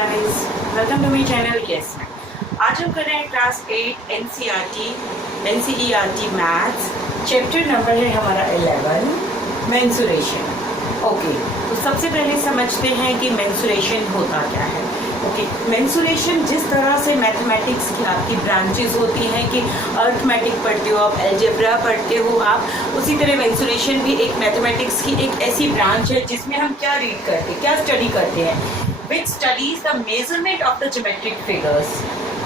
Guys, welcome to my channel. Yes ma'am, आज हम कर रहे हैं class 8 NCERT maths. Chapter number है हमारा 11, मेंसुरेशन। ओके, तो सबसे पहले समझते हैं कि मेंसुरेशन होता क्या है। ओके, मेंसुरेशन जिस तरह से मैथमेटिक्स की आपकी ब्रांचेस होती हैं कि अर्थमेटिक पढ़ते हो आप, अलजेब्रा पढ़ते हो आप, उसी तरह मेंसुरेशन भी एक मैथमेटिक्स की एक ऐसी ब्रांच है जिसमें हम क्या रीड करते हैं, क्या स्टडी करते हैं, which studies the measurement of the geometric figures.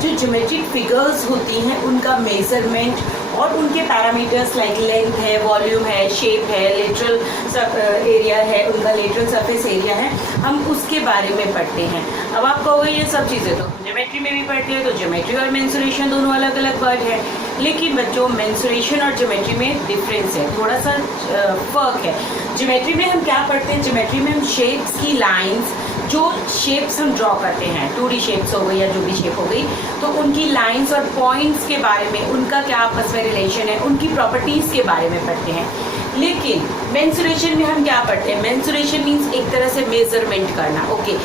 जो ज्योमेट्रिक फिगर्स होती हैं उनका मेजरमेंट और उनके पैरामीटर्स लाइक लेंथ है, वॉल्यूम है, शेप है, लेटरल एरिया है, उनका लेटरल सरफेस एरिया है, हम उसके बारे में पढ़ते हैं। अब आप कहोगे ये सब चीज़ें तो ज्योमेट्री में भी पढ़ते हैं, तो ज्योमेट्री और मेंसुरेशन दोनों अलग अलग वर्ड है। लेकिन बच्चों, मेंसुरेशन और ज्योमेट्री में डिफरेंस है, थोड़ा सा फर्क है। ज्योमेट्री में हम क्या पढ़ते हैं, ज्योमेट्री में हम शेप्स की लाइंस, जो शेप्स हम ड्रॉ करते हैं, 2D शेप्स हो गई या जो भी शेप हो गई, तो उनकी लाइंस और पॉइंट्स के बारे में, उनका क्या आपस में रिलेशन है, उनकी प्रॉपर्टीज़ के बारे में पढ़ते हैं। लेकिन मेंसुरेशन में हम क्या पढ़ते हैं, मेंसुरेशन मीन्स एक तरह से मेजरमेंट करना। ओके,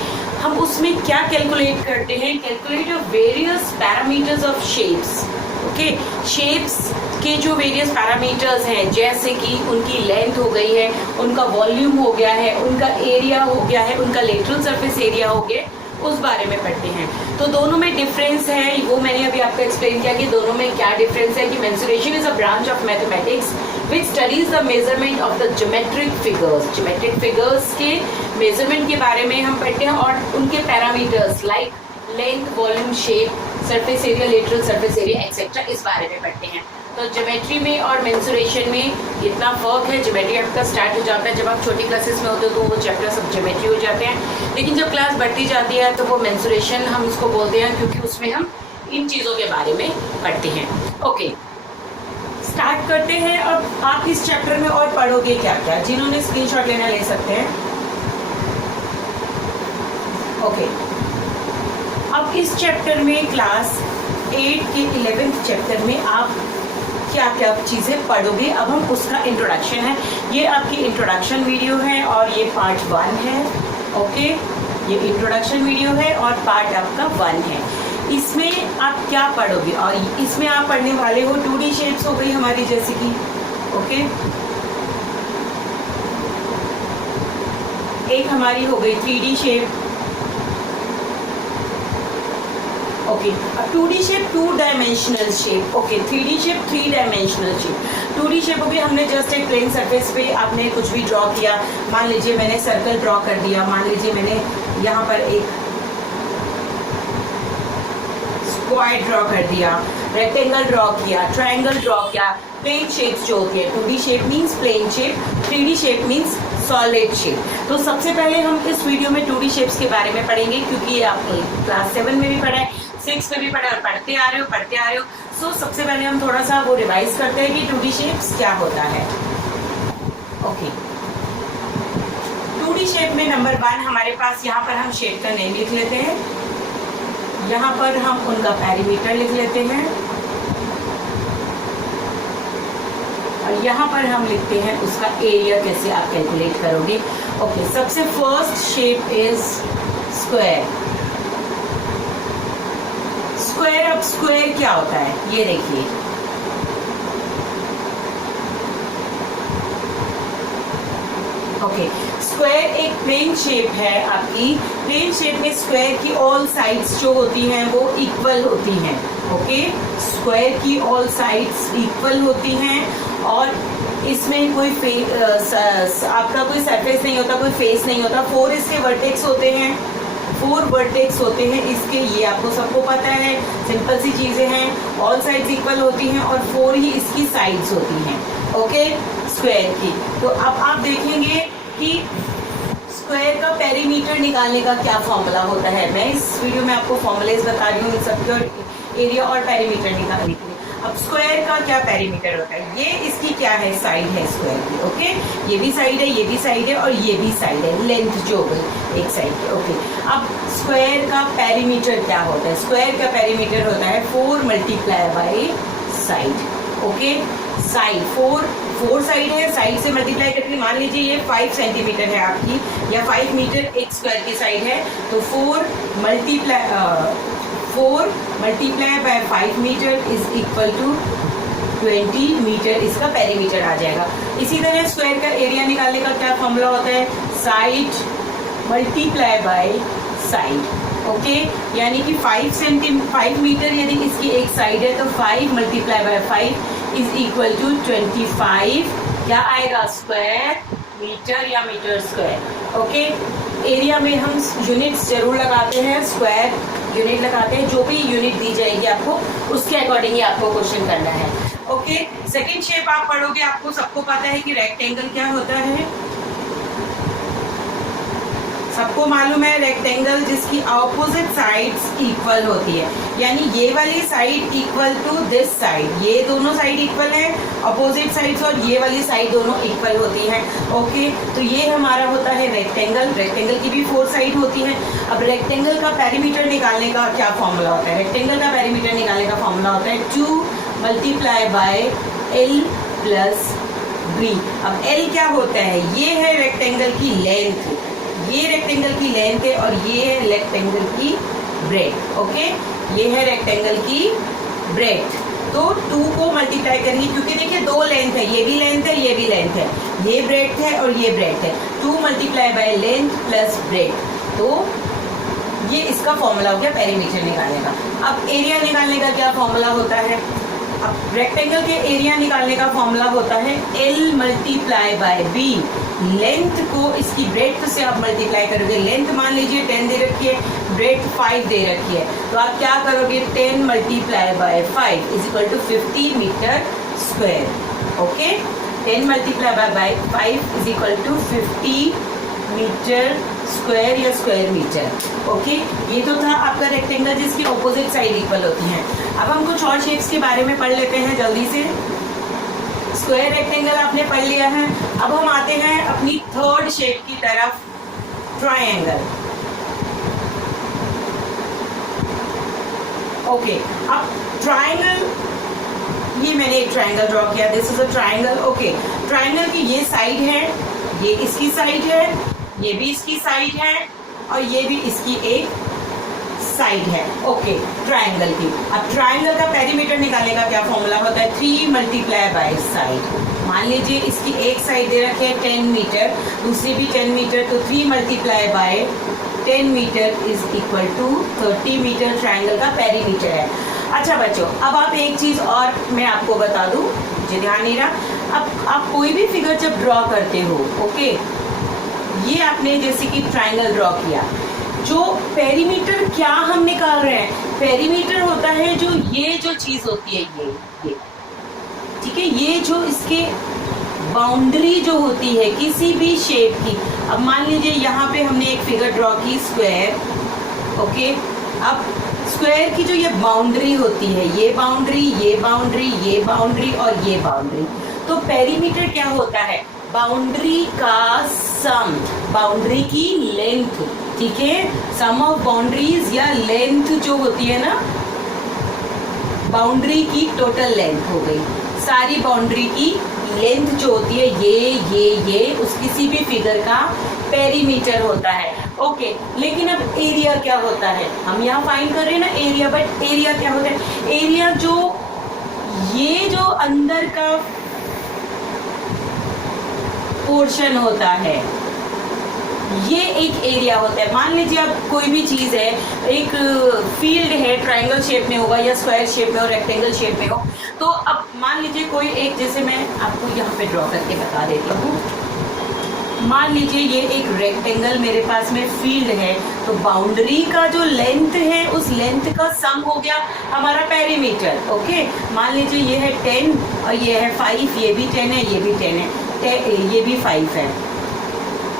हम उसमें क्या कैलकुलेट करते हैं, calculate various parameters of shapes. Okay, shapes के जो वेरियस पैरामीटर्स हैं, जैसे कि उनकी लेंथ हो गई है, उनका वॉल्यूम हो गया है, उनका एरिया हो गया है, उनका लेटरल सरफेस एरिया हो गया, उस बारे में पढ़ते हैं। तो दोनों में डिफरेंस है, वो मैंने अभी आपको एक्सप्लेन किया कि दोनों में क्या डिफरेंस है। कि mensuration is a branch of mathematics which studies the measurement of the geometric figures. Geometric figures के मेजरमेंट के बारे में हम पढ़ते हैं और उनके parameters like length, volume, shape, surface area, lateral surface area etcetera, इस बारे में पढ़ते हैं। तो ज्योमेट्री में और मेंसुरेशन में इतना फर्क है। ज्योमेट्री आपका स्टार्ट हो जाता है जब आप छोटी क्लासेस में होते हो, तो वो चैप्टर सब ज्योमेट्री हो जाते हैं। लेकिन जब क्लास बढ़ती जाती है तो वो मेंसुरेशन हम उसको बोलते हैं, क्योंकि उसमें हम इन चीज़ों के बारे में पढ़ते हैं। ओके, स्टार्ट करते हैं। अब आप इस चैप्टर में और पढ़ोगे क्या क्या, जिन्होंने स्क्रीनशॉट लेना ले सकते हैं। ओके, अब इस चैप्टर में क्लास 8 के 11th चैप्टर में आप क्या क्या चीज़ें पढ़ोगे, अब हम उसका इंट्रोडक्शन है। ये आपकी इंट्रोडक्शन वीडियो है और ये पार्ट 1 है। ओके, ये इंट्रोडक्शन वीडियो है और पार्ट आपका 1 है। इसमें आप क्या पढ़ोगे, और इसमें आप पढ़ने वाले हो 2D शेप्स हो गई हमारी, जैसे कि ओके, एक हमारी हो गई 3D शेप। ओके, अब 2D shape 2 dimensional shape. Okay, 3D shape 3 dimensional shape. 2D shape हो गई, हमने जस्ट एक प्लेन सरफेस पे आपने कुछ भी ड्रॉ किया। मान लीजिए मैंने सर्कल ड्रॉ कर दिया, मान लीजिए मैंने यहाँ पर एक स्क्वायर ड्रॉ कर दिया, रेक्टेंगल ड्रॉ किया, ट्रायंगल ड्रॉ किया। प्लेन शेप्स जो होती है, 2D shape means plane shape, 3D shape means solid shape. तो सबसे पहले हम इस वीडियो में 2D शेप्स के बारे में पढ़ेंगे, क्योंकि ये आपने क्लास 7 में भी पढ़ा है, 6 में भी पढ़ा है, पढ़ते आ रहे हो। सो सबसे पहले हम थोड़ा सा वो रिवाइज करते हैं कि 2D शेप्स क्या होता है। ओके, 2D शेप में नंबर 1 हमारे पास, यहाँ पर हम शेप का नेम लिख लेते हैं, यहाँ पर हम उनका पैरीमीटर लिख लेते हैं, और यहाँ पर हम लिखते हैं उसका एरिया, कैसे आप कैलकुलेट करोगे। ओके, सबसे first shape is square. Square, अब स्क्वायर क्या होता है ये देखिए। ओके, स्क्वायर एक प्लेन शेप है आपकी। प्लेन शेप में स्क्वायर की ऑल साइड्स जो होती हैं वो इक्वल होती हैं। ओके, स्क्वायर की ऑल साइड्स इक्वल होती हैं और इसमें कोई आपका कोई सरफेस नहीं होता, कोई फेस नहीं होता। 4 इसके वर्टेक्स होते हैं, 4 वर्टेक्स होते हैं इसके, ये आपको सबको पता है, सिंपल सी चीज़ें हैं। ऑल साइड्स इक्वल होती हैं और 4 ही इसकी साइड्स होती हैं। ओके, स्क्वायर की। तो अब आप देखेंगे कि स्क्वायर का पेरीमीटर निकालने का क्या फॉर्मूला होता है। मैं इस वीडियो में आपको फॉर्मूलेज बता रही हूँ इन सबके, और एरिया और पेरीमीटर निकालने के लिए। अब स्क्वायर का क्या पेरीमीटर होता है, ये इसकी क्या है, साइड है स्क्वायर की। ओके, ये भी साइड है, ये भी साइड है और ये भी साइड है, लेंथ जो गई एक साइड की। ओके, अब स्क्वायर का पेरीमीटर क्या होता है, स्क्वायर का पेरीमीटर होता है 4 multiply by side. Okay, side 4 4 side है, साइड से मल्टीप्लाई करके मान लीजिए ये 5 सेंटीमीटर है आपकी, या 5 मीटर एक स्क्वायर की साइड है, तो 4 multiply by 5 metre is equal to 20 metre इसका पेरीमीटर आ जाएगा। इसी तरह स्क्वायर का एरिया निकालने का क्या फॉर्मूला होता है, side multiply by side. Okay, यानी कि 5 मीटर यदि इसकी एक साइड है तो 5 multiply by 5 is equal to 25 क्या आएगा, स्क्वायर मीटर या मीटर स्क्वायर। ओके, एरिया में हम यूनिट्स जरूर लगाते हैं, स्क्वायर यूनिट लगाते हैं, जो भी यूनिट दी जाएगी आपको उसके अकॉर्डिंग ही आपको क्वेश्चन करना है। ओके, सेकंड शेप आप पढ़ोगे, आपको सबको पता है कि रेक्टेंगल क्या होता है, सबको मालूम है रेक्टेंगल जिसकी ऑपोजिट साइड्स इक्वल होती है, यानी ये वाली side equal to this side, ये दोनों साइड इक्वल है ऑपोजिट साइड्स, और ये वाली साइड दोनों इक्वल होती हैं। ओके, तो ये हमारा होता है रेक्टेंगल। रेक्टेंगल की भी 4 साइड होती हैं। अब रेक्टेंगल का पेरीमीटर निकालने का क्या फॉर्मूला होता है, रेक्टेंगल का पेरीमीटर निकालने का फॉर्मूला होता है 2 multiply by L plus B. अब एल क्या होता है, ये है रेक्टेंगल की लेंथ, ये रेक्टेंगल की लेंथ है और ये है रेक्टेंगल की ब्रेथ। ओके, ये है रेक्टेंगल की ब्रेथ, तो 2 को मल्टीप्लाई करेंगे क्योंकि देखिए 2 लेंथ है, ये भी लेंथ है, ये भी लेंथ है, ये ब्रेथ है और ये ब्रेथ है। 2 multiply by length plus breadth, तो ये इसका फॉर्मूला हो गया पेरीमीटर निकालने का। अब एरिया निकालने का क्या फॉर्मूला होता है, अब रेक्टेंगल के एरिया निकालने का फॉर्मूला होता है L multiply by B। Length को इसकी ब्रेथ से आप मल्टीप्लाई करोगे, लेंथ मान लीजिए 10 दे रखी है, ब्रेथ 5 दे रखी है, तो आप क्या करोगे 10 multiply by 5 is equal to 50 metre square. Okay, 10 multiply by 5 is equal to 50 metre square या स्क्वायर मीटर। ओके, ये तो था आपका रेक्टेंगल जिसकी ऑपोजिट साइड इक्वल होती हैं। अब हम कुछ और शेप्स के बारे में पढ़ लेते हैं जल्दी से। स्क्वायर रेक्टेंगल आपने पढ़ लिया है, अब हम आते हैं अपनी थर्ड शेप की तरफ, ट्रायंगल। ओके, अब ट्रायंगल, ये मैंने एक ट्रायंगल ड्रॉ किया, this is a triangle. Okay, triangle की ये साइड है, ये इसकी साइड है, ये भी इसकी साइड है और ये भी इसकी एक साइड है। ओके, ट्रायंगल की। अब ट्रायंगल का पेरीमीटर निकालने का क्या फॉर्मूला होता है, 3 मल्टीप्लाई बाय साइड। मान लीजिए इसकी एक साइड दे रखी है 10 मीटर, दूसरी भी 10 मीटर, तो 3 multiply by 10 metre is equal to 30 metre triangle का पेरीमीटर है। अच्छा बच्चों, अब आप एक चीज और मैं आपको बता दूं, मुझे ध्यान नहीं रहा, अब आप कोई भी फिगर जब ड्रॉ करते हो, ओके, ये आपने जैसे कि ट्रायंगल ड्रॉ किया, जो पेरीमीटर क्या हम निकाल रहे हैं, पेरीमीटर होता है जो ये जो चीज होती है, ये ठीक है, ये जो इसके बाउंड्री जो होती है किसी भी शेप की। अब मान लीजिए यहाँ पे हमने एक फिगर ड्रॉ की स्क्वायर। ओके, अब स्क्वायर की जो ये बाउंड्री होती है, ये बाउंड्री, ये बाउंड्री, ये बाउंड्री और ये बाउंड्री, तो पेरीमीटर क्या होता है, बाउंड्री का सम, बाउंड्री की लेंथ, ठीक है, सम ऑफ बाउंड्रीज या लेंथ जो होती है ना, बाउंड्री की टोटल लेंथ हो गई, सारी बाउंड्री की लेंथ जो होती है ये उस किसी भी फिगर का पेरीमीटर होता है। ओके, लेकिन अब एरिया क्या होता है, हम यहाँ फाइंड कर रहे हैं ना एरिया, बट एरिया क्या होता है, एरिया जो ये जो अंदर का पोर्शन होता है, ये एक एरिया होता है। मान लीजिए अब कोई भी चीज है, एक फील्ड है, ट्रायंगल शेप में होगा या स्क्वायर शेप में हो, रेक्टेंगल शेप में हो, तो अब मान लीजिए कोई एक, जैसे मैं आपको यहाँ पे ड्रॉ करके बता देती हूँ, मान लीजिए ये एक रेक्टेंगल मेरे पास में फील्ड है, तो बाउंड्री का जो लेंथ है उस लेंथ का सम हो गया हमारा पेरीमीटर। ओके, मान लीजिए ये है 10 और ये है 5, ये भी 10 है, ये भी 10 है, ये भी 5 है,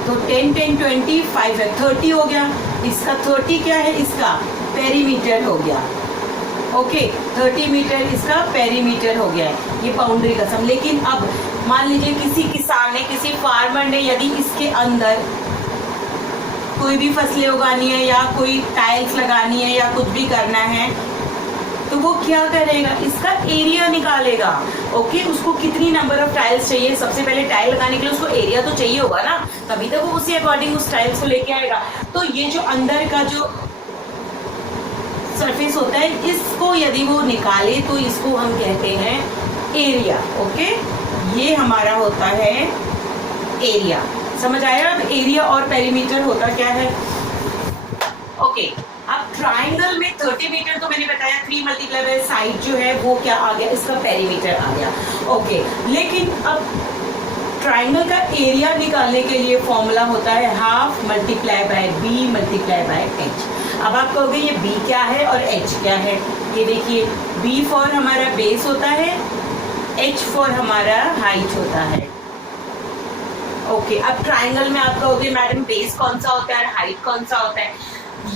तो 10 10 20 5 है, 30 हो गया, इसका 30 क्या है, इसका पेरीमीटर हो गया। ओके, 30 मीटर इसका पेरीमीटर हो गया है, ये बाउंड्री का सम। लेकिन अब मान लीजिए किसी किसान ने, किसी फार्मर ने यदि इसके अंदर कोई भी फसलें उगानी है या कोई टाइल्स लगानी है या कुछ भी करना है, तो वो क्या करेगा, इसका एरिया निकालेगा। ओके, उसको कितनी नंबर ऑफ टाइल्स चाहिए, सबसे पहले टाइल लगाने के लिए उसको एरिया तो चाहिए होगा ना, तभी तो वो उसी अकॉर्डिंग उस टाइल्स को लेके आएगा। तो ये जो अंदर का जो सरफेस होता है, इसको यदि वो निकाले तो इसको हम कहते हैं एरिया। ओके, ये हमारा होता है एरिया। समझ आया? अब एरिया और पेरीमीटर होता क्या है। ओके, अब ट्राइंगल में 30 मीटर तो मैंने बताया, 3 मल्टीप्लाई बाय साइड जो है वो क्या आ गया, इसका पेरीमीटर आ गया। ओके, लेकिन अब ट्राइंगल का एरिया निकालने के लिए फॉर्मूला होता है half multiply by B multiply by H. अब आप कहोगे ये बी क्या है और एच क्या है। ये देखिए, बी फॉर हमारा बेस होता है, एच फॉर हमारा हाइट होता है। ओके, अब ट्राइंगल में आप कहोगे मैडम बेस कौन सा होता है और हाइट कौन सा होता है।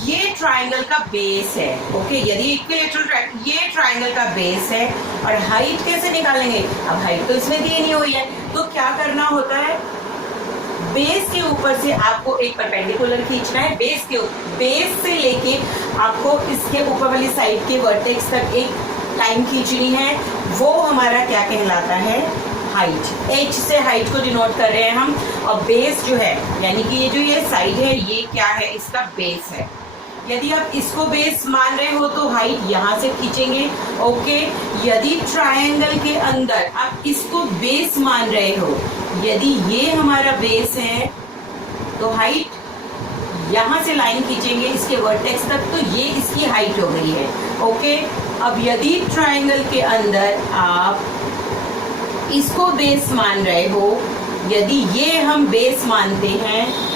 ये ट्राइंगल का बेस है। ओके, यदि इक्विलैटरल ये ट्राइंगल का बेस है, और हाइट कैसे निकालेंगे, अब हाइट तो इसमें दी नहीं हुई है, तो क्या करना होता है, बेस के ऊपर से आपको एक परपेंडिकुलर खींचना है। बेस से लेके आपको इसके ऊपर वाली साइड के वर्टेक्स तक एक लाइन खींचनी है, वो हमारा क्या कहलाता है, हाइट। एच से हाइट को डिनोट कर रहे हैं हम, और बेस जो है यानी कि ये जो ये साइड है ये क्या है, इसका बेस है। यदि आप इसको बेस मान रहे हो तो हाइट यहाँ से खींचेंगे। ओके, यदि ट्रायंगल के अंदर आप इसको बेस मान रहे हो, यदि ये हमारा बेस है तो हाइट यहाँ से लाइन खींचेंगे इसके वर्टेक्स तक, तो ये इसकी हाइट हो गई है। ओके, अब यदि ट्रायंगल के अंदर आप इसको बेस मान रहे हो, यदि ये हम बेस मानते हैं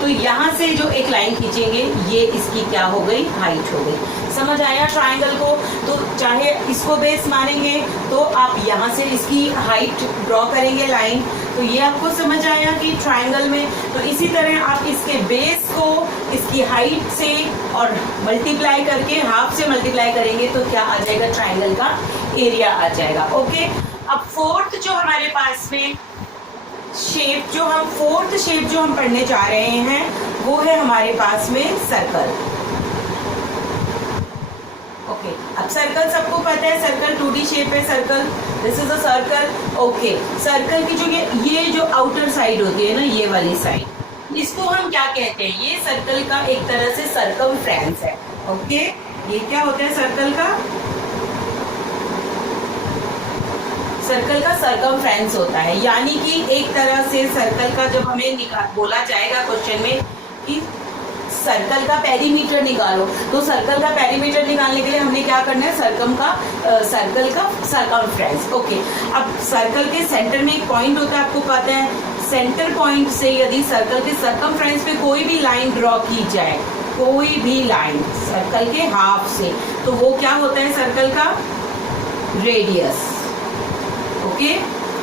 तो यहाँ से जो एक लाइन खींचेंगे ये इसकी क्या हो गई, हाइट हो गई। समझ आया ट्रायंगल को। तो चाहे इसको बेस मानेंगे तो आप यहाँ से इसकी हाइट ड्रॉ करेंगे लाइन, तो ये आपको समझ आया कि ट्रायंगल में। तो इसी तरह आप इसके बेस को इसकी हाइट से और मल्टीप्लाई करके, हाफ से मल्टीप्लाई करेंगे तो क्या आ जाएगा, ट्रायंगल का एरिया आ जाएगा। ओके, अब फोर्थ जो हमारे पास में फोर्थ शेप जो हम पढ़ने जा रहे हैं वो है हमारे पास में सर्कल। ओके, अब सर्कल सबको पता है, सर्कल 2D शेप है circle, this is a circle. Okay, circle की जो ये जो आउटर साइड होती है ना, ये वाली साइड, इसको हम क्या कहते हैं, ये सर्कल का एक तरह से सर्कमफ्रेंस है। ओके, ये क्या होता है, सर्कल का सर्कमफ्रेंस होता है। यानी कि एक तरह से सर्कल का जब हमें बोला जाएगा क्वेश्चन में कि सर्कल का पेरीमीटर निकालो, तो सर्कल का पेरीमीटर निकालने के लिए हमने क्या करना है, सर्कल का सर्कमफ्रेंस। ओके, अब सर्कल के सेंटर में एक पॉइंट होता है, आपको पता है, सेंटर पॉइंट से यदि सर्कल के सर्कमफ्रेंस पे कोई भी लाइन ड्रॉ की जाए, कोई भी लाइन सर्कल के हाफ से, तो वो क्या होता है, सर्कल का रेडियस। ओके,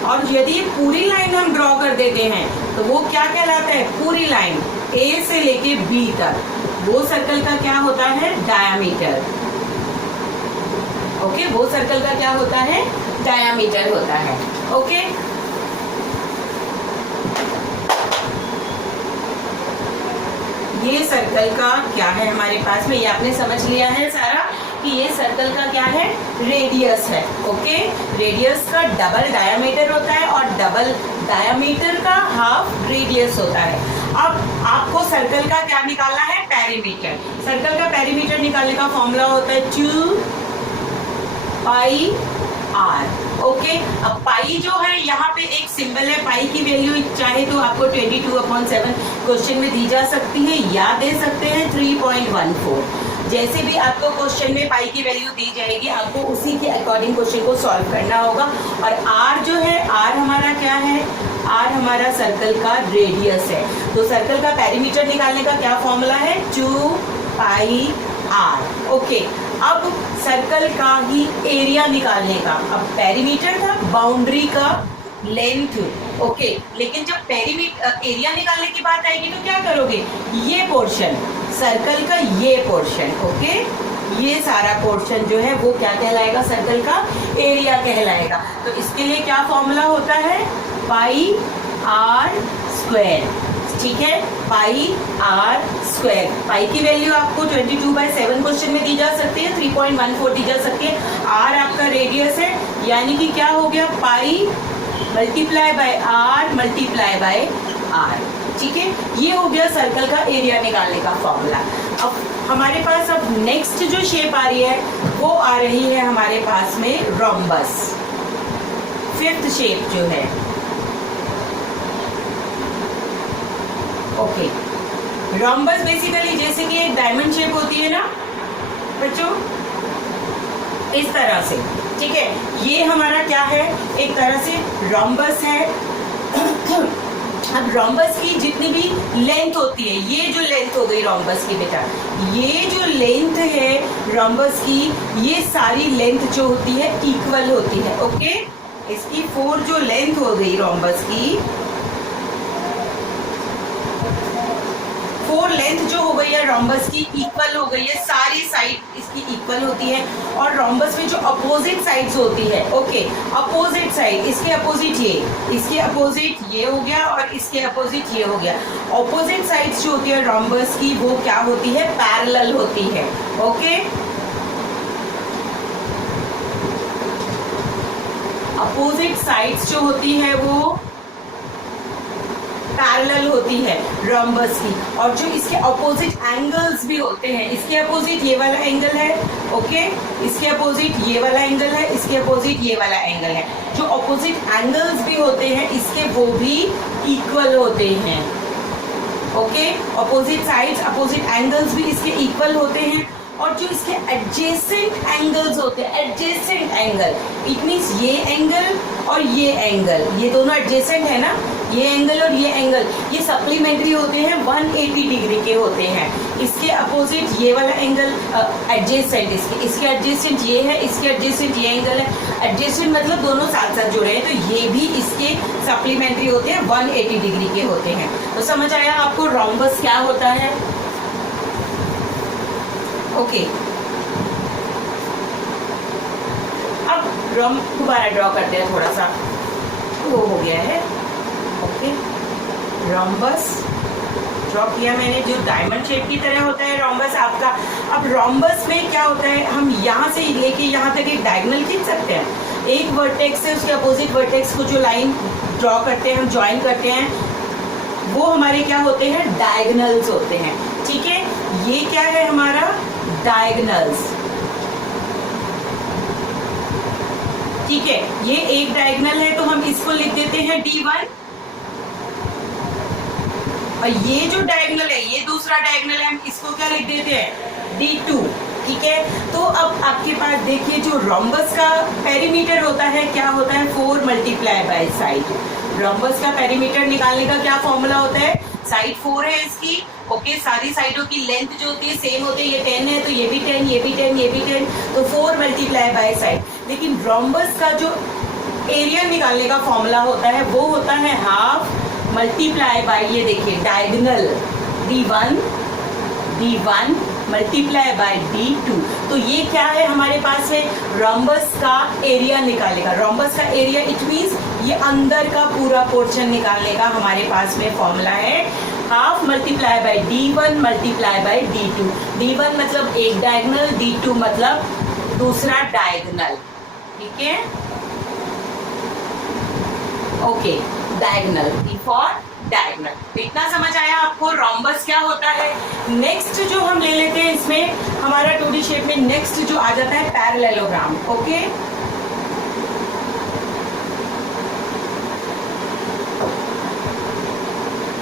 और यदि पूरी लाइन हम ड्रॉ कर देते हैं तो वो क्या कहलाता है, पूरी लाइन ए से लेके बी तक, वो सर्कल का क्या होता है, डायामीटर। ओके, वो सर्कल का क्या होता है, डायामीटर होता है। ओके, ये सर्कल का क्या है हमारे पास में, ये आपने समझ लिया है सारा कि ये सर्कल का क्या है, रेडियस है। ओके, रेडियस का डबल डायामीटर होता है और डबल डायामीटर का हाफ रेडियस होता है। अब आपको सर्कल का क्या निकालना है, पेरीमीटर। सर्कल का पेरीमीटर निकालने का फॉर्मूला होता है 2 पाई आर। ओके, अब पाई जो है यहाँ पे एक सिंबल है, पाई की वैल्यू चाहे तो आपको 22/7 क्वेश्चन में दी जा सकती है, या दे सकते हैं 3.14। जैसे भी आपको क्वेश्चन में पाई की वैल्यू दी जाएगी, आपको उसी के अकॉर्डिंग क्वेश्चन को सॉल्व करना होगा। और आर जो है, आर हमारा क्या है, आर हमारा सर्कल का रेडियस है। तो सर्कल का पेरीमीटर निकालने का क्या फॉर्मूला है, 2 पाई आर। ओके, अब सर्कल का ही एरिया निकालने का, अब पेरीमीटर था बाउंड्री का लेंथ। ओके, लेकिन जब पेरीमीटर एरिया निकालने की बात आएगी तो क्या करोगे, ये पोर्शन सर्कल का, ये पोर्शन, ओके, ये सारा पोर्शन जो है वो क्या कहलाएगा, सर्कल का एरिया कहलाएगा। तो इसके लिए क्या फॉर्मूला होता है, पाई आर स्क्वायर। ठीक है, पाई आर स्क्वायर। पाई की वैल्यू आपको 22/7 क्वेश्चन में दी जा सकती है, 3.14 दी जा सकती है। आर आपका रेडियस है, यानी कि क्या हो गया, pi multiply by R multiply by R. ठीक है, ये हो गया सर्कल का एरिया निकालने का फॉर्मूला। अब हमारे पास अब नेक्स्ट जो शेप आ रही है वो आ रही है हमारे पास में रोम्बस, फिफ्थ शेप जो है। ओके, रोम्बस बेसिकली जैसे कि एक डायमंड शेप होती है ना बच्चों, इस तरह से। ठीक है, ये हमारा क्या है, एक तरह से रोम्बस है। अब रोम्बस की जितनी भी लेंथ होती है, ये जो लेंथ हो गई रोम्बस की बेटा, ये जो लेंथ है रोम्बस की, ये सारी लेंथ जो होती है इक्वल होती है। ओके, इसकी 4 जो लेंथ हो गई रोम्बस की, 4 लेंथ जो हो गई है रोम्बस की इक्वल हो गई है, सारी साइड इसकी इक्वल होती है। और रोम्बस में जो अपोजिट साइड्स होती है, ओके, अपोजिट साइड, इसके अपोजिट ये, इसके अपोजिट ये हो गया और इसके अपोजिट ये हो गया। अपोजिट साइड्स जो होती है रोम्बस की वो क्या होती है, पैरेलल होती है। ओके, अपोजिट साइड्स जो होती है वो पैरेलल होती है रोम्बस की। और जो इसके अपोजिट एंगल्स भी होते हैं, इसके अपोजिट ये वाला एंगल है, ओके, इसके अपोजिट ये वाला एंगल है, इसके अपोजिट ये वाला एंगल है। जो अपोजिट एंगल्स भी होते हैं इसके वो भी इक्वल होते हैं। Okay, opposite sides, opposite angles भी इसके इक्वल होते हैं। और जो इसके एडजेसेंट एंगल्स होते हैं, एडजेसेंट एंगल, इट मीन्स ये एंगल और ये एंगल, ये दोनों एडजेसेंट है ना, ये एंगल और ये एंगल, ये सप्लीमेंट्री होते हैं, 180 डिग्री के होते हैं। इसके अपोजिट ये वाला एंगल एडजेसेंट, इसके एडजेसेंट ये है, इसके एडजेसेंट ये एंगल है। एडजेसेंट मतलब दोनों साथ साथ जुड़े हैं, तो ये भी इसके सप्लीमेंट्री होते हैं, 180 डिग्री के होते हैं। तो समझ आया आपको रोम्बस क्या होता है। ओके, अब दोबारा ड्रॉ करते हैं, थोड़ा सा वो हो गया है। ओके, रोम्बस ड्रॉ किया मैंने, जो डायमंड शेप की तरह होता है रोम्बस आपका। अब रोम्बस में क्या होता है, हम यहाँ से लेके यहाँ तक एक डायगोनल खींच सकते हैं। एक वर्टेक्स से उसके अपोजिट वर्टेक्स को जो लाइन ड्रॉ करते हैं, हम ज्वाइन करते हैं, वो हमारे क्या होते हैं, डायगोनल्स होते हैं। ठीक है, ये क्या है हमारा, डायगोनल्स। ठीक है, ये एक डायगोनल है तो हम इसको लिख देते हैं D1, और ये जो डायगोनल है ये दूसरा डायगोनल है, हम इसको क्या लिख देते हैं, D2। ठीक है, तो अब आपके पास देखिए जो रोम्बस का पेरीमीटर होता है क्या होता है, 4 मल्टीप्लाई बाय साइड। रोम्बस का पेरीमीटर निकालने का क्या फॉर्मूला होता है, साइड 4 है इसकी, ओके, सारी साइडों की लेंथ जो होती है सेम होती है, ये 10 है तो ये भी 10, ये भी 10, ये भी 10, तो 4 मल्टीप्लाई बाय साइड। लेकिन रोम्बस का जो एरिया निकालने का फॉर्मूला होता है वो होता है हाफ मल्टीप्लाई बाय, ये देखिए diagonal D1 multiply by D2। तो ये क्या है हमारे पास है, रोम्बस का एरिया निकालेगा। रोम्बस का एरिया इट मीन्स ये अंदर का पूरा पोर्शन निकालने का हमारे पास में फॉर्मूला है half multiply bye D1 multiply by D2। D1 मतलब एक डायगोनल, D2 मतलब दूसरा डायगोनल। ठीक है, okay, diagonal, D for diagonal. इतना समझ आया आपको रोम्बस क्या होता है। नेक्स्ट जो हम ले लेते हैं इसमें हमारा 2D शेप में नेक्स्ट जो आ जाता है पैरेललोग्राम। ओके,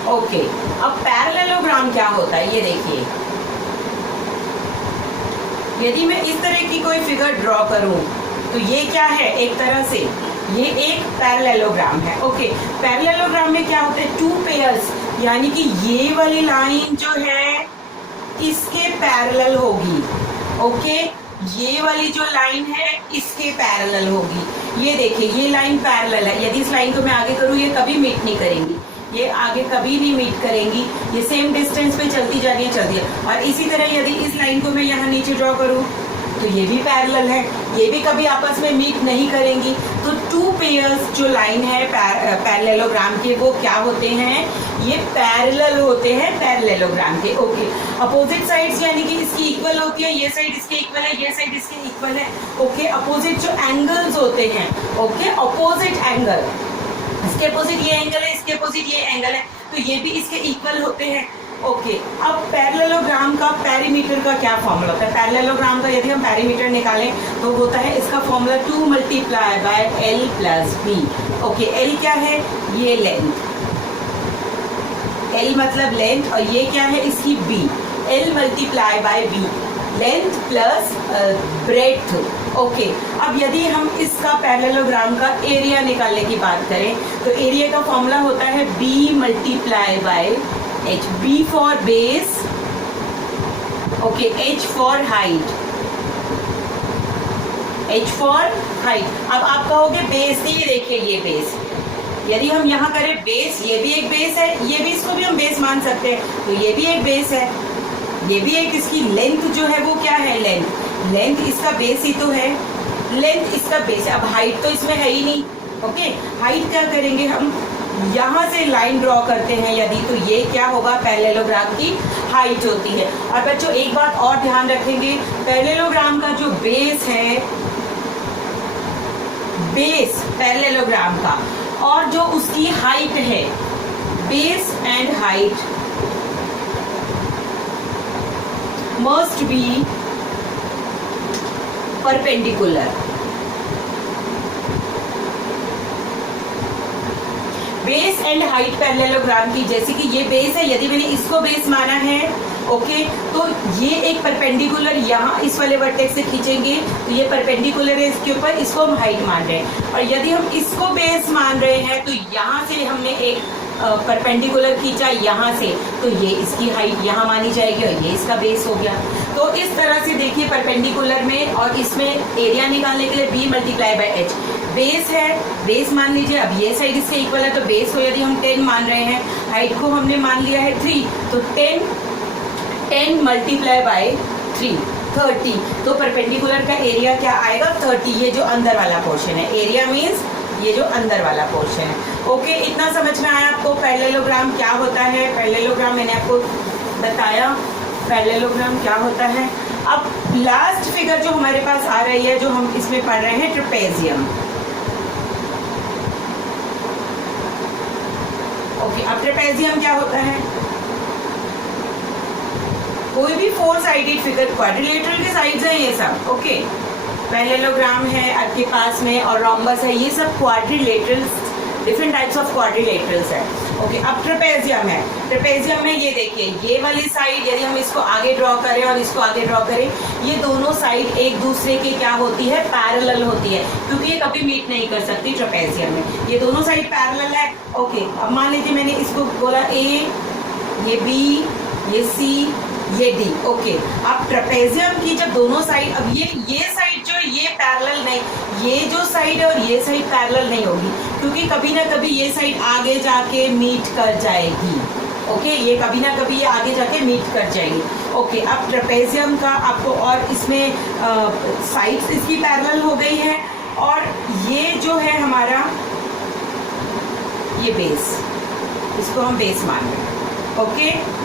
ओके, अब पैरेललोग्राम क्या होता है ये देखिए। यदि मैं इस तरह की कोई फिगर ड्रॉ करूं तो ये क्या है, एक तरह से ये एक पैरेललोग्राम है। ओके, पैरेललोग्राम में क्या होता है, 2 पेयर्स, यानी कि ये वाली लाइन जो है इसके पैरेलल होगी। ओके, ये वाली जो लाइन है इसके पैरेलल होगी। ये देखिए ये लाइन पैरेलल है, यदि इस लाइन को मैं आगे करूँ ये कभी मीट नहीं करेंगी, ये आगे कभी नहीं मीट करेंगी, ये सेम डिस्टेंस पे चलती जा रही है, चलती है। और इसी तरह यदि इस लाइन को मैं यहाँ नीचे ड्रॉ करूँ तो ये भी पैरेलल है, ये भी कभी आपस में मीट नहीं करेंगी। तो 2 पेयर्स जो लाइन है पैरेललोग्राम के वो क्या होते हैं, ये पैरेलल होते हैं पैरेललोग्राम के। ओके, अपोजिट साइड्स यानी कि इसकी इक्वल होती है, ये साइड इसके इक्वल है, ये साइड इसके इक्वल है। ओके, अपोजिट जो एंगल्स होते हैं, ओके, अपोजिट एंगल, इसके अपोजिट ये एंगल है, इसके अपोजिट ये एंगल है, तो ये भी इसके इक्वल होते हैं। ओके, अब पैरेललोग्राम का पेरीमीटर का क्या फॉर्मूला होता है? पैरेललोग्राम का यदि हम पेरीमीटर निकालें तो होता है इसका formula 2 multiply by L plus B. Okay, L क्या है? ये लेंथ, एल मतलब लेंथ, और ये क्या है इसकी B, L multiply by B, length plus breadth. Okay, अब यदि हम इसका पैरेललोग्राम का एरिया निकालने की बात करें तो एरिया का फॉर्मूला होता है B multiply by H, B for base, okay, H for height, H for height. अब आप कहोगे बेस, ये देखिए ये बेस, यदि हम यहाँ करें बेस, ये भी एक बेस है, ये भी, इसको भी हम बेस मान सकते हैं, तो ये भी एक बेस है, ये भी एक, इसकी लेंथ जो है वो क्या है? लेंथ, लेंथ इसका बेस ही तो है, लेंथ इसका बेस है। अब हाइट तो इसमें है ही नहीं। ओके, हाइट क्या करेंगे हम? यहाँ से लाइन ड्रॉ करते हैं यदि, तो ये क्या होगा? पैरेललोग्राम की हाइट होती है। और बच्चों एक बात और ध्यान रखेंगे, पैरेललोग्राम का जो बेस है, बेस पैरेललोग्राम का, और जो उसकी हाइट है, base and height must be perpendicular. Base and height parallelogram की, जैसे कि ये बेस है, यदि मैंने इसको बेस माना है, ओके, तो ये एक परपेंडिकुलर यहाँ इस वाले वर्टेक्स से खींचेंगे तो ये परपेंडिकुलर है इसके ऊपर, इसको हम हाइट मान रहे हैं। और यदि हम इसको बेस मान रहे हैं तो यहाँ से हमने एक परपेंडिकुलर खींचा यहाँ से, तो ये इसकी हाइट यहाँ मानी जाएगी और ये इसका बेस हो गया। तो इस तरह से देखिए परपेंडिकुलर में और इसमें एरिया निकालने के लिए B multiply by H, base है, बेस मान लीजिए, अब ये साइड इसके इक्वल है तो बेस को यदि हम 10 मान रहे हैं, हाइट को हमने मान लिया है 3, तो 10 मल्टीप्लाई बाय 3 30, तो परपेंडिकुलर का एरिया क्या आएगा? 30, ये जो अंदर वाला पोर्शन है, एरिया मीन्स ये जो अंदर वाला पोर्शन है। ओके, इतना समझ में आया आपको पैरेललोग्राम क्या होता है? पैरेललोग्राम मैंने आपको बताया पैरेललोग्राम क्या होता है। अब लास्ट फिगर जो हमारे पास आ रही है, जो हम इसमें पढ़ रहे हैं, ट्रेपेजियम। ओके, अब ट्रेपेजियम क्या होता है? कोई भी 4 साइडेड फिगर, क्वाड्रिलेटरल के साइड्स हैं ये सब। ओके, पैरेललोग्राम है आपके पास में और रोम्बस है, ये सब quadrilaterals, different types of quadrilaterals है। ओके, अब ट्रेपेजियम है, ट्रेपेजियम में ये देखिए, ये वाली साइड यदि हम इसको आगे ड्रॉ करें और इसको आगे ड्रॉ करें, ये दोनों साइड एक दूसरे के क्या होती है? पैरेलल होती है, क्योंकि ये कभी मीट नहीं कर सकती ट्रेपेजियम में, ये दोनों साइड पैरेलल है। ओके, अब मान लीजिए मैंने इसको बोला ए, ये बी, ये सी, ये डी। ओके, अब ट्रेपेजियम की जब दोनों साइड, अब ये साइड जो ये पैरेलल नहीं, ये जो साइड है और ये साइड पैरेलल नहीं होगी, क्योंकि कभी ना कभी ये साइड आगे जाके मीट कर जाएगी। ओके, ये कभी ना कभी ये आगे जाके मीट कर जाएगी। ओके, अब ट्रेपेजियम का आपको, और इसमें साइड्स इसकी पैरेलल हो गई है, और ये जो है हमारा ये बेस, इसको हम बेस मान रहे हैं। ओके,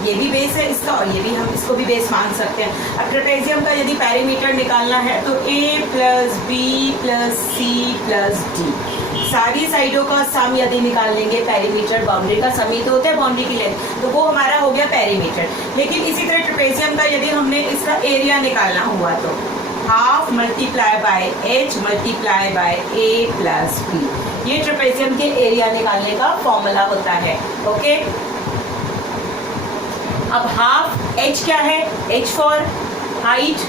ये भी बेस है इसका और ये भी, हम इसको भी बेस मान सकते हैं। अब ट्रेपेजियम का यदि पेरीमीटर निकालना है तो A plus B plus C plus D, सारी साइडों का सम यदि निकाल लेंगे, पेरीमीटर बाउंड्री का सम ही तो होता है बाउंड्री की लेंथ, तो वो हमारा हो गया पेरीमीटर। लेकिन इसी तरह ट्रेपेजियम का यदि हमने इसका एरिया निकालना हुआ तो half multiply by H multiply by A plus B, ये ट्रेपेजियम के एरिया निकालने का फॉर्मूला होता है। ओके, अब हाफ एच क्या है? H for height,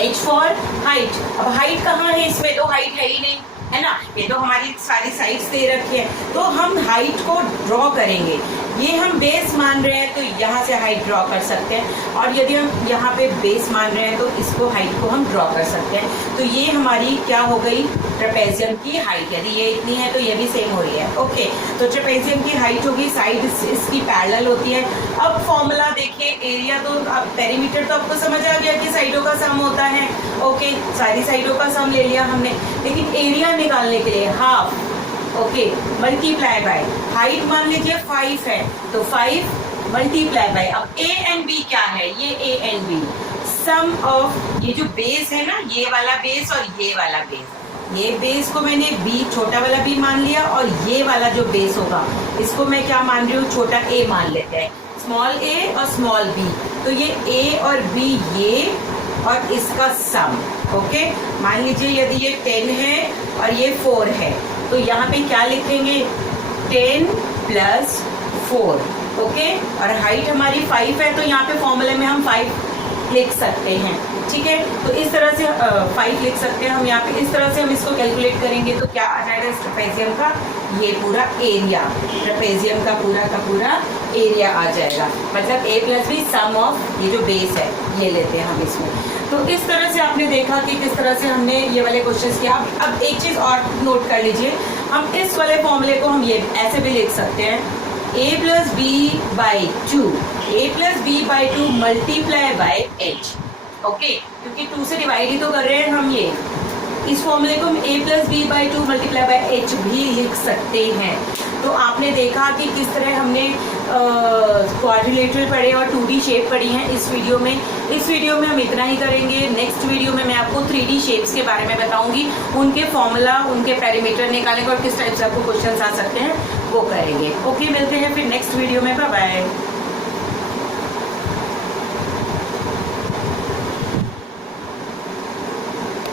H for height. अब हाइट कहाँ है इसमें? तो हाइट है ही नहीं, है ना, ये तो हमारी सारी साइड्स दे रखी है, तो हम हाइट को ड्रॉ करेंगे। ये हम बेस मान रहे हैं तो यहाँ से हाइट ड्रॉ कर सकते हैं, और यदि हम यहाँ पे बेस मान रहे हैं तो इसको हाइट को हम ड्रॉ कर सकते हैं। तो ये हमारी क्या हो गई? ट्रेपेजियम की हाइट। यदि ये इतनी है तो ये भी सेम हो रही है। ओके, तो ट्रेपेजियम की हाइट होगी, साइड इसकी पैरेलल होती है। अब फॉर्मूला देखिए, एरिया तो, अब पेरीमीटर तो आपको समझ आ गया कि साइडों का सम होता है। ओके, सारी साइडों का सम ले लिया हमने, लेकिन एरिया निकालने के लिए half, okay, multiply by, height मान लीजिए 5 है तो 5 मल्टीप्लाई बाय, अब ए एंड बी क्या है, ये A and B, sum of ये जो बेस है ना, ये वाला बेस और ये वाला बेस, ये बेस को मैंने बी छोटा वाला बी मान लिया और ये वाला जो बेस होगा इसको मैं क्या मान रही हूँ, छोटा ए मान लेते हैं, स्मॉल ए और स्मॉल बी, तो ये ए और बी ये और इसका सम। ओके, मान लीजिए यदि ये 10 है और ये 4 है तो यहाँ पे क्या लिखेंगे, 10 प्लस 4। ओके, और हाइट हमारी 5 है तो यहाँ पे फॉर्मूले में हम 5 लिख सकते हैं। ठीक है, तो इस तरह से 5 लिख सकते हैं हम यहाँ पे, इस तरह से हम इसको कैलकुलेट करेंगे तो क्या आ जाएगा इस ट्रेपेजियम का, ये पूरा एरिया, ट्रेपेजियम का पूरा एरिया आ जाएगा, मतलब a plus B sum of ये जो बेस है ये लेते हैं हम इसमें। तो इस तरह से आपने देखा कि किस तरह से हमने ये वाले क्वेश्चंस किया। अब एक चीज़ और नोट कर लीजिए, हम इस वाले फॉर्मूले को हम ये ऐसे भी लिख सकते हैं, a plus B by 2, a plus B by 2 multiply by h। Okay, क्योंकि 2 से डिवाइड ही तो कर रहे हैं हम, ये इस फॉर्मूले को हम a plus B by 2 multiply by h भी लिख सकते हैं। तो आपने देखा कि किस तरह हमने क्वाड्रिलेटरल पढ़े और 2D शेप पढ़ी हैं इस वीडियो में। इस वीडियो में हम इतना ही करेंगे। नेक्स्ट वीडियो में मैं आपको 3D शेप्स के बारे में बताऊंगी, उनके फॉर्मूला, उनके पैरामीटर निकालेंगे और किस टाइप से आपको क्वेश्चन आ सकते हैं वो करेंगे। ओके, मिलते हैं फिर नेक्स्ट वीडियो में, बाय बाय।